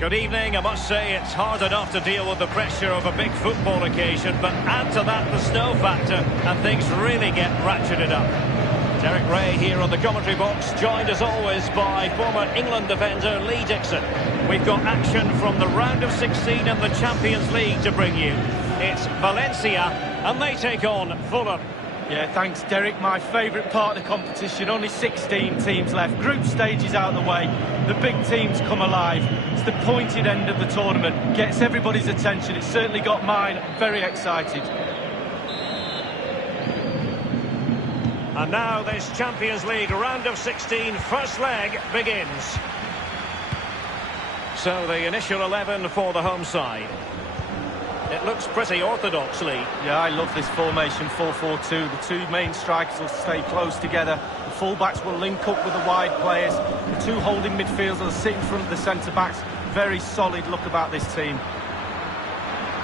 Good evening. I must say it's hard enough to deal with the pressure of a big football occasion, but add to that the snow factor and things really get ratcheted up. Derek Ray here on the commentary box, joined as always by former England defender Lee Dixon. We've got action from the round of 16 in the Champions League to bring you. It's Valencia and they take on Fulham. Yeah, thanks Derek. My favourite part of the competition. Only 16 teams left. Group stage is out of the way. The big teams come alive. It's the pointed end of the tournament. Gets everybody's attention. It's certainly got mine. I'm very excited. And now this Champions League round of 16 first leg begins. So the initial 11 for the home side. It looks pretty orthodox, Lee. Yeah, I love this formation, 4-4-2. The two main strikers will stay close together. The full-backs will link up with the wide players. The two holding midfielders will sit in front of the centre-backs. Very solid look about this team.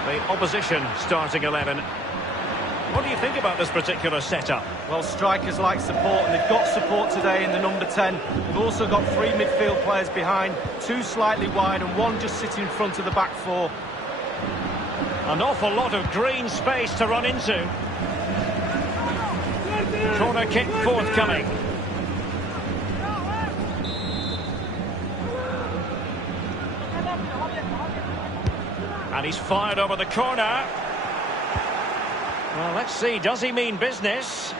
The opposition starting 11. What do you think about this particular setup? Well, strikers like support, and they've got support today in the number 10. They've also got three midfield players behind, two slightly wide and one just sitting in front of the back four. An awful lot of green space to run into. Corner kick forthcoming. And he's fired over the corner. Well, let's see, does he mean business?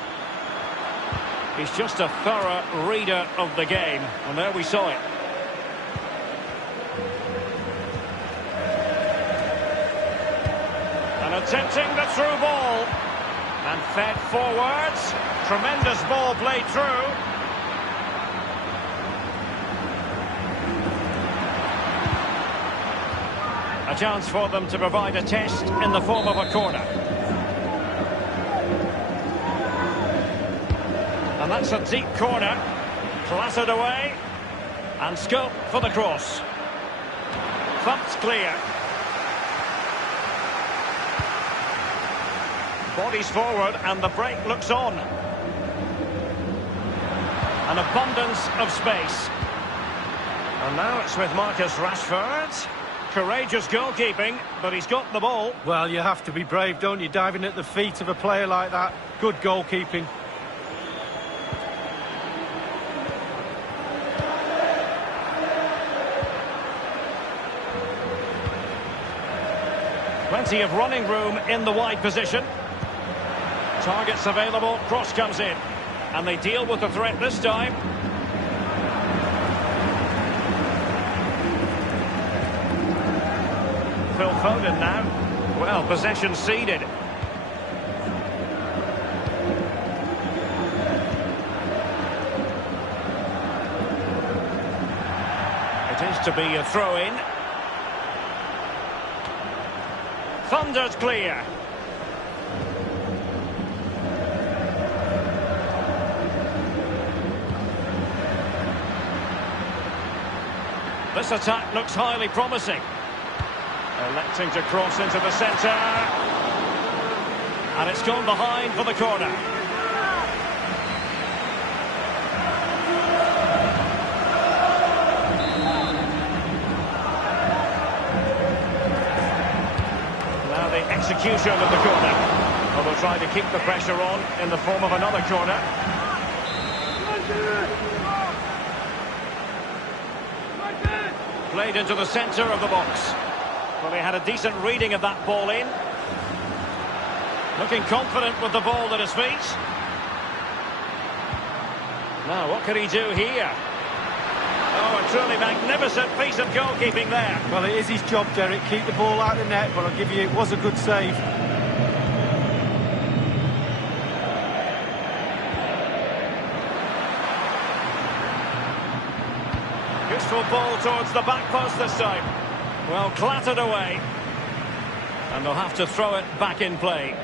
He's just a thorough reader of the game. And there we saw it. And attempting the through ball. And fed forwards. Tremendous ball played through. A chance for them to provide a test in the form of a corner. And that's a deep corner. Clattered away. And scope for the cross. Thumped clear. Bodies forward and the break looks on. An abundance of space. And now it's with Marcus Rashford. Courageous goalkeeping, but he's got the ball. Well, you have to be brave, don't you? Diving at the feet of a player like that. Good goalkeeping. Plenty of running room in the wide position. Targets available, cross comes in. And they deal with the threat this time. Phil Foden now. Well, possession ceded. It is to be a throw-in. Thundered clear. This attack looks highly promising. Electing to cross into the centre. And it's gone behind for the corner. Now the execution of the corner. Well, they'll try to keep the pressure on in the form of another corner. Played into the centre of the box. Well, he had a decent reading of that ball in. Looking confident with the ball at his feet. Now, what can he do here? Oh, a truly magnificent piece of goalkeeping there. Well, it is his job, Derek. Keep the ball out of the net, but I'll give you, it was a good save. Useful ball towards the back post this time. Well, clattered away. And they'll have to throw it back in play.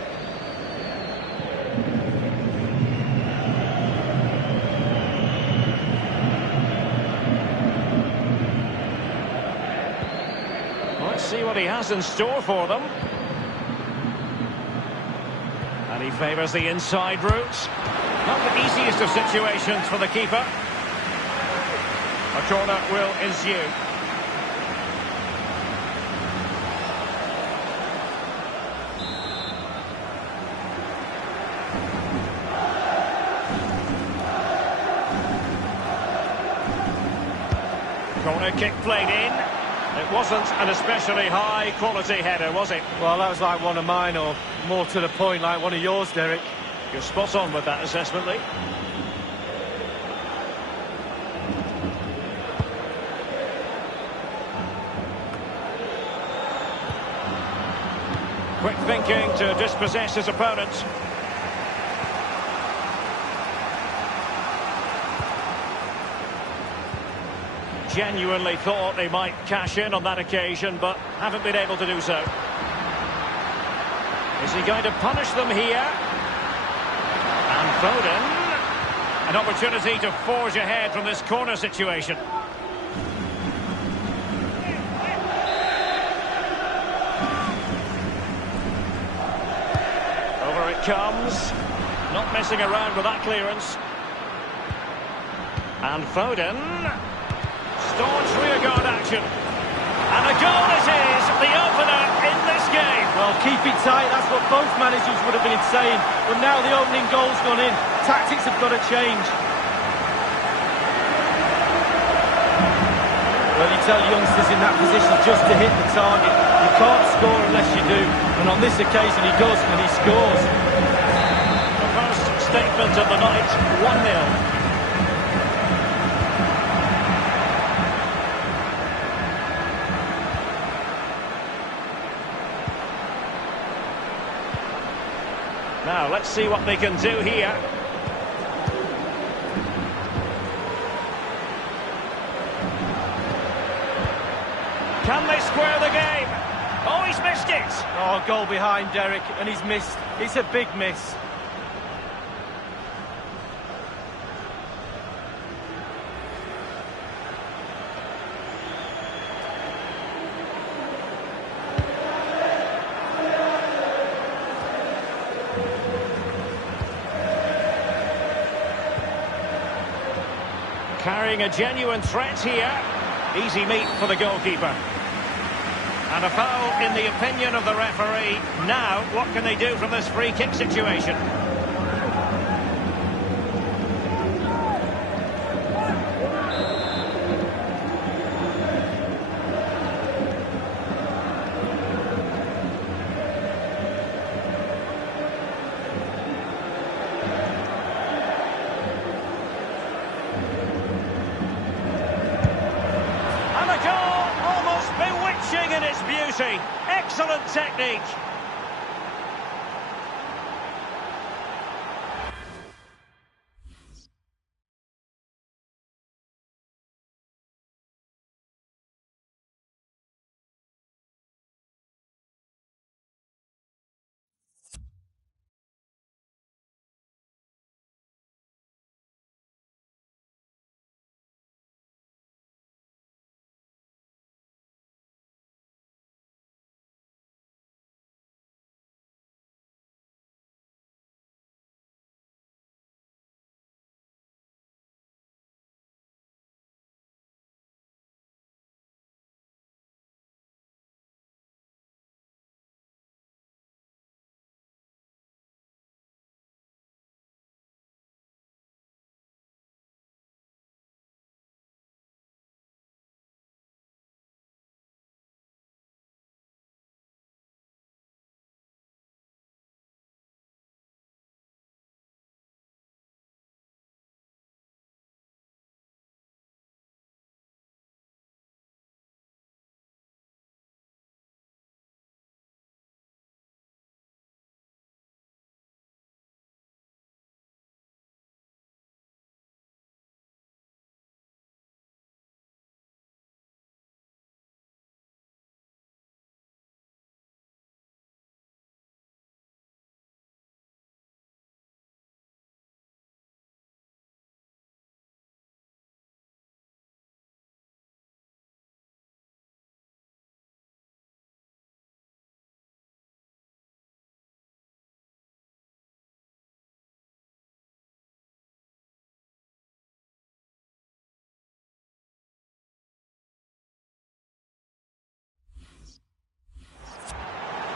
Let's see what he has in store for them. And he favours the inside route. Not the easiest of situations for the keeper. A corner will ensue. Corner kick played in. It wasn't an especially high-quality header, was it? Well, that was like one of mine, or more to the point, like one of yours, Derek. You're spot on with that assessment, Lee. Quick thinking to dispossess his opponent. Genuinely thought they might cash in on that occasion, but haven't been able to do so. Is he going to punish them here? And Foden. An opportunity to forge ahead from this corner situation. Over it comes. Not messing around with that clearance. And Foden. Staunch rearguard action. And a goal it is, the opener in this game. Well, keep it tight, that's what both managers would have been saying. But now the opening goal's gone in. Tactics have got to change. Well, you tell youngsters in that position just to hit the target. You can't score unless you do. And on this occasion he does, and he scores. The first statement of the night, 1-0. Now, let's see what they can do here. Can they square the game? Oh, he's missed it! Oh, goal behind Derek, and he's missed. It's a big miss. Carrying a genuine threat here. Easy meat for the goalkeeper. And a foul in the opinion of the referee. Now, what can they do from this free kick situation? In its beauty. Excellent technique.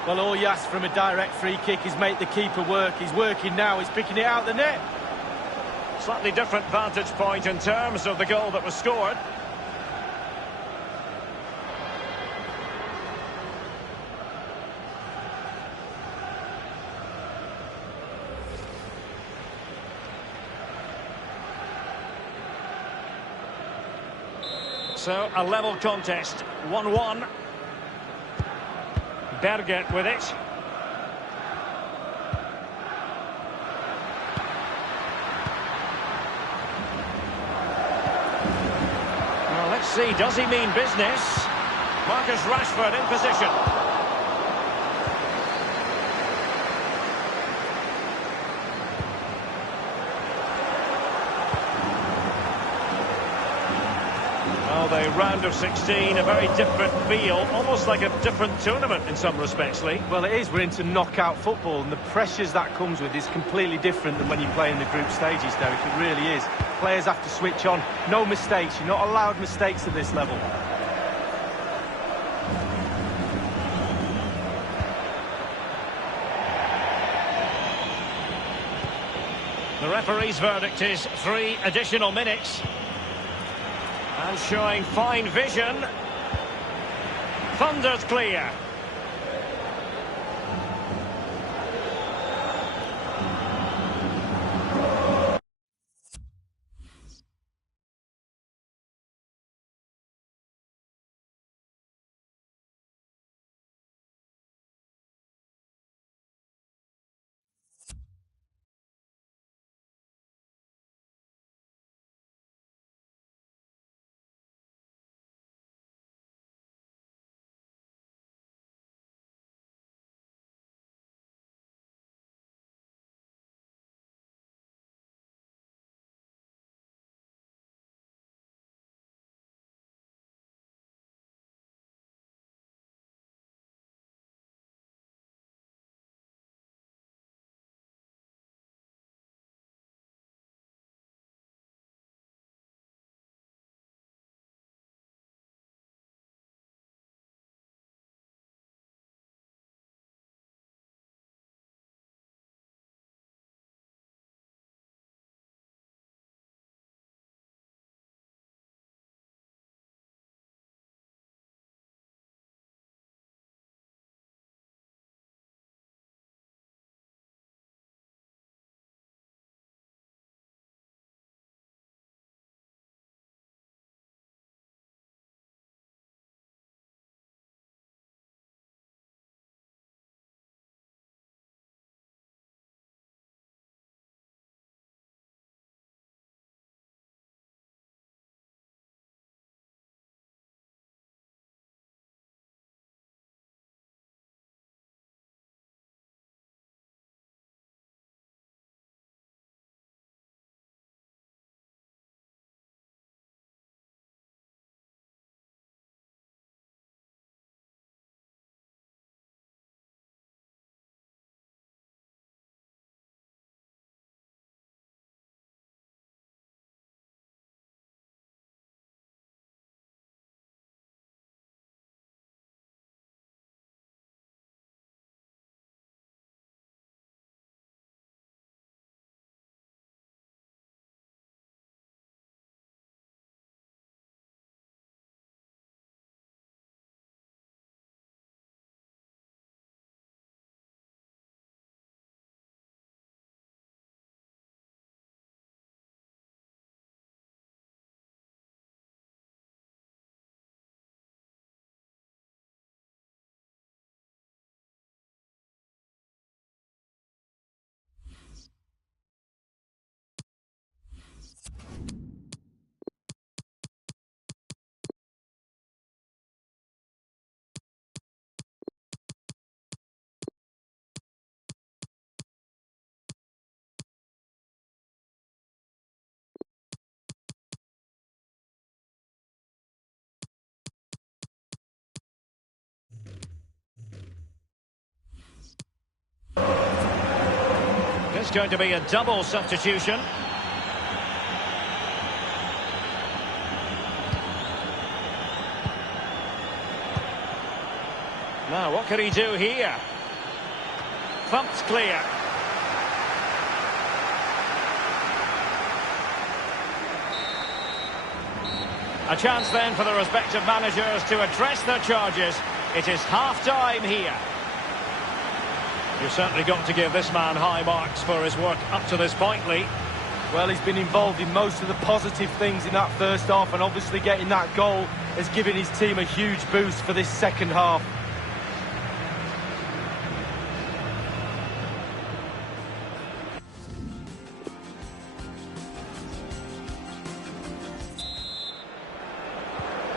Well, all you ask from a direct free kick is make the keeper work. He's working now, he's picking it out the net. Slightly different vantage point in terms of the goal that was scored. So, a level contest, 1-1. Berget with it. Well, let's see, does he mean business? Marcus Rashford in position. The round of 16, a very different feel, almost like a different tournament in some respects, Lee. Well, it is. We're into knockout football, and the pressures that comes with is completely different than when you play in the group stages, Derek. It really is. Players have to switch on. No mistakes. You're not allowed mistakes at this level. The referee's verdict is 3 additional minutes. And showing fine vision. Thundered clear. It's going to be a double substitution. Now, what can he do here? Thumped clear. A chance then for the respective managers to address their charges. It is half-time here. You've certainly got to give this man high marks for his work up to this point, Lee. Well, he's been involved in most of the positive things in that first half, and obviously getting that goal has given his team a huge boost for this second half.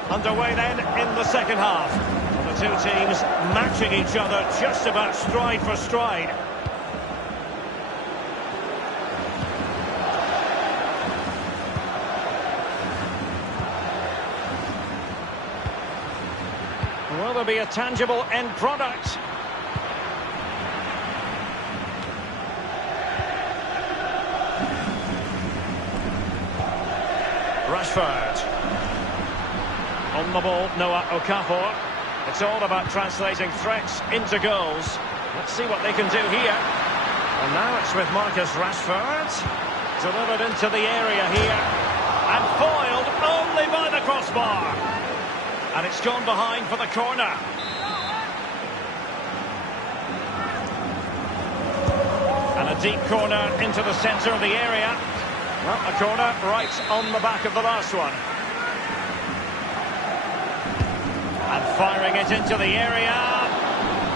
Underway then in the second half. The two teams matching each other just about stride for stride. Will there be a tangible end product? Rashford. On the ball, Noah Okafor. It's all about translating threats into goals. Let's see what they can do here. And now it's with Marcus Rashford. Delivered into the area here. And foiled only by the crossbar. And it's gone behind for the corner. And a deep corner into the centre of the area. Well, a corner right on the back of the last one. And firing it into the area.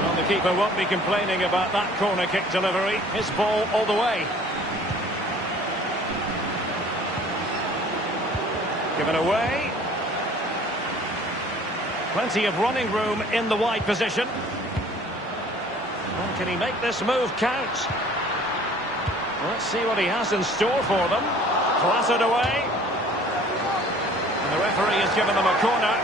Well, the keeper won't be complaining about that corner kick delivery. His ball all the way. Given away. Plenty of running room in the wide position. Well, can he make this move count? Let's see what he has in store for them. Clattered away. And the referee has given them a corner.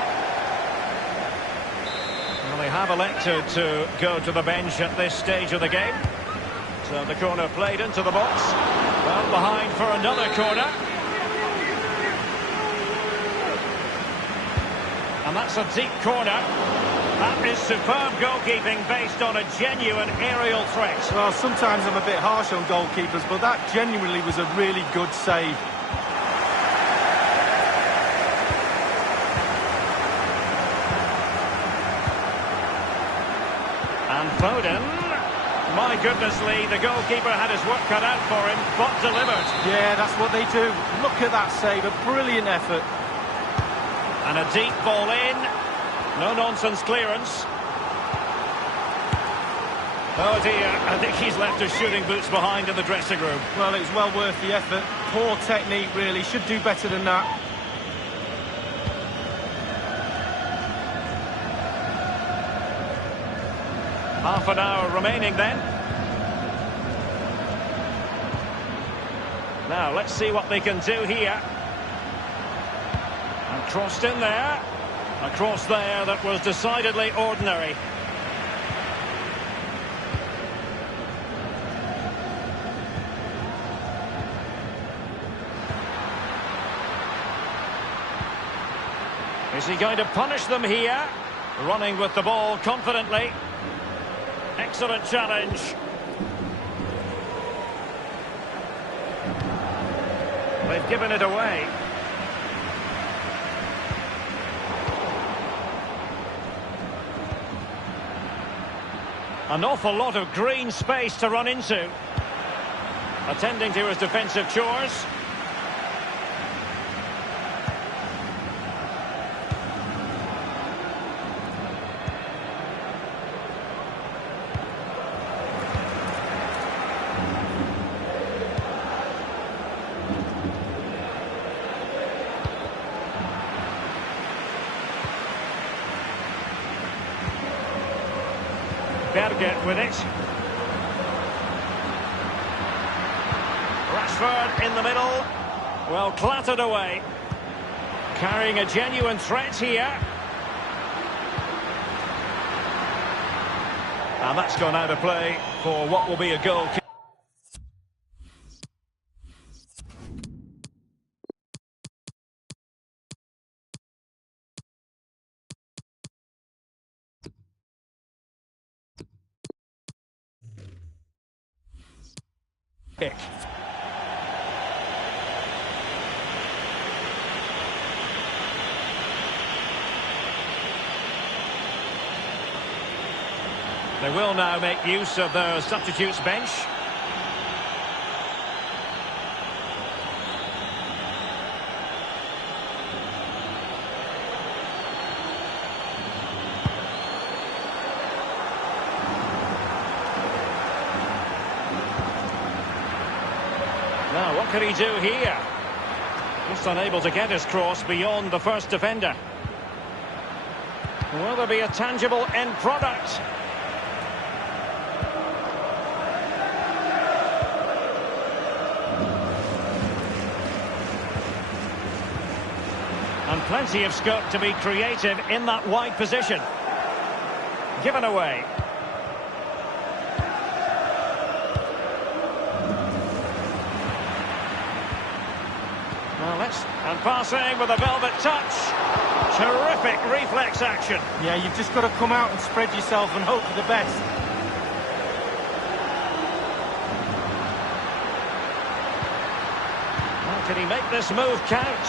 Well, they have elected to go to the bench at this stage of the game. So the corner played into the box. Well, behind for another corner. And that's a deep corner. That is superb goalkeeping based on a genuine aerial threat. Well, sometimes I'm a bit harsh on goalkeepers, but that genuinely was a really good save. And Foden. My goodness, Lee, the goalkeeper had his work cut out for him, but delivered. Yeah, that's what they do. Look at that save, a brilliant effort. And a deep ball in. No-nonsense clearance. Oh dear, I think he's left his shooting boots behind in the dressing room. Well, it was well worth the effort. Poor technique, really. Should do better than that. Half an hour remaining then. Now, let's see what they can do here. And crossed in there. A cross there that was decidedly ordinary. Is he going to punish them here? Running with the ball confidently. Excellent challenge. They've given it away. An awful lot of green space to run into. Attending to his defensive chores. Berget with it. Rashford in the middle. Well, clattered away. Carrying a genuine threat here. And that's gone out of play for what will be a goal kick. They will now make use of their substitutes bench. What can he do here? Just unable to get his cross beyond the first defender. Will there be a tangible end product? And plenty of scope to be creative in that wide position. Given away. And passing with a velvet touch. Terrific reflex action. Yeah, you've just got to come out and spread yourself and hope for the best. Well, can he make this move count?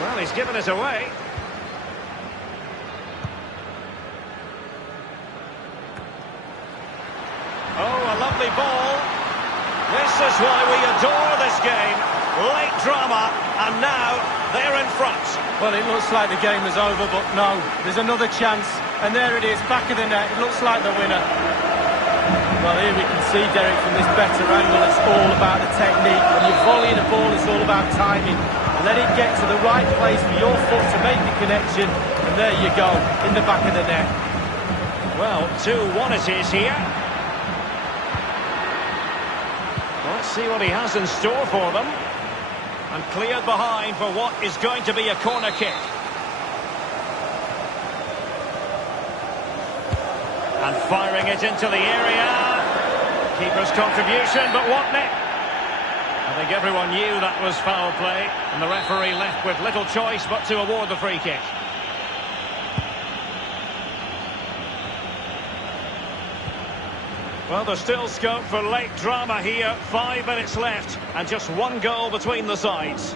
Well, he's given it away. Oh, a lovely ball. This is why we adore this game. Late drama, and now they're in front. Well, it looks like the game is over, but no, there's another chance. And there it is, back of the net. It looks like the winner. Well, here we can see, Derek, from this better angle, it's all about the technique. When you're volleying a ball, it's all about timing. Let it get to the right place for your foot to make the connection. And there you go, in the back of the net. Well, 2-1 it is here. Let's see what he has in store for them. And cleared behind for what is going to be a corner kick. And firing it into the area. Keeper's contribution, but what next? I think everyone knew that was foul play. And the referee left with little choice but to award the free kick. Well, there's still scope for late drama here. 5 minutes left and just one goal between the sides.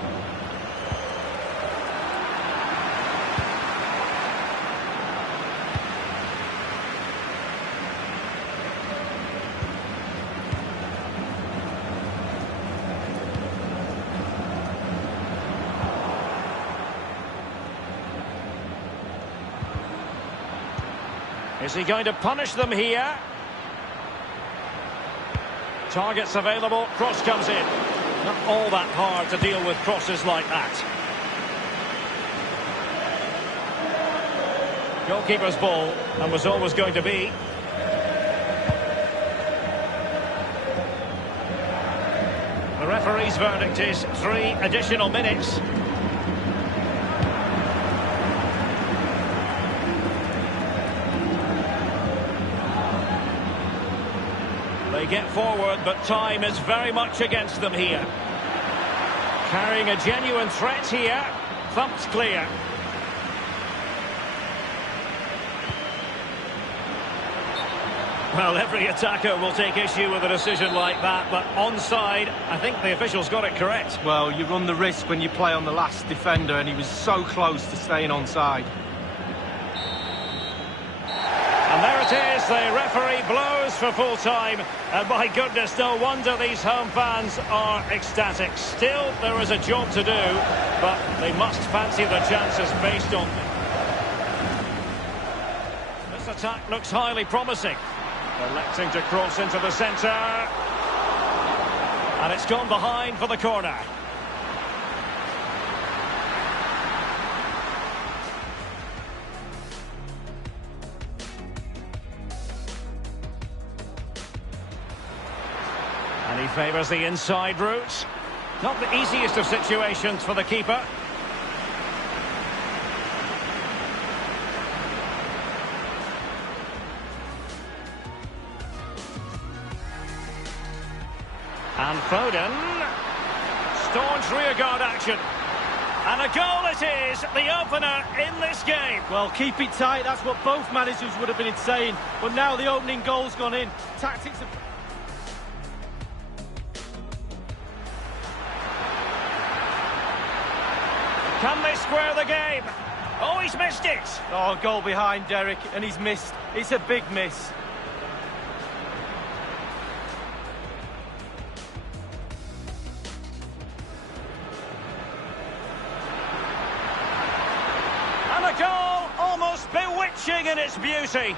Is he going to punish them here? Targets available, cross comes in. Not all that hard to deal with crosses like that. Goalkeeper's ball, and was always going to be. The referee's verdict is 3 additional minutes. They get forward, but time is very much against them here. Carrying a genuine threat here. Thumped clear. Well, every attacker will take issue with a decision like that, but onside, I think the officials got it correct. Well, you run the risk when you play on the last defender, and he was so close to staying onside. And there it is, the referee blows for full time. And my goodness, no wonder these home fans are ecstatic. Still, there is a job to do, but they must fancy the chances based on... This attack looks highly promising. Electing to cross into the centre. And it's gone behind for the corner. And he favours the inside route. Not the easiest of situations for the keeper. And Foden. Staunch rearguard action. And a goal it is, the opener in this game. Well, keep it tight, that's what both managers would have been saying. But now the opening goal's gone in. Tactics have... Can they square the game? Oh, he's missed it. Oh, goal behind, Derek, and he's missed. It's a big miss. And a goal almost bewitching in its beauty.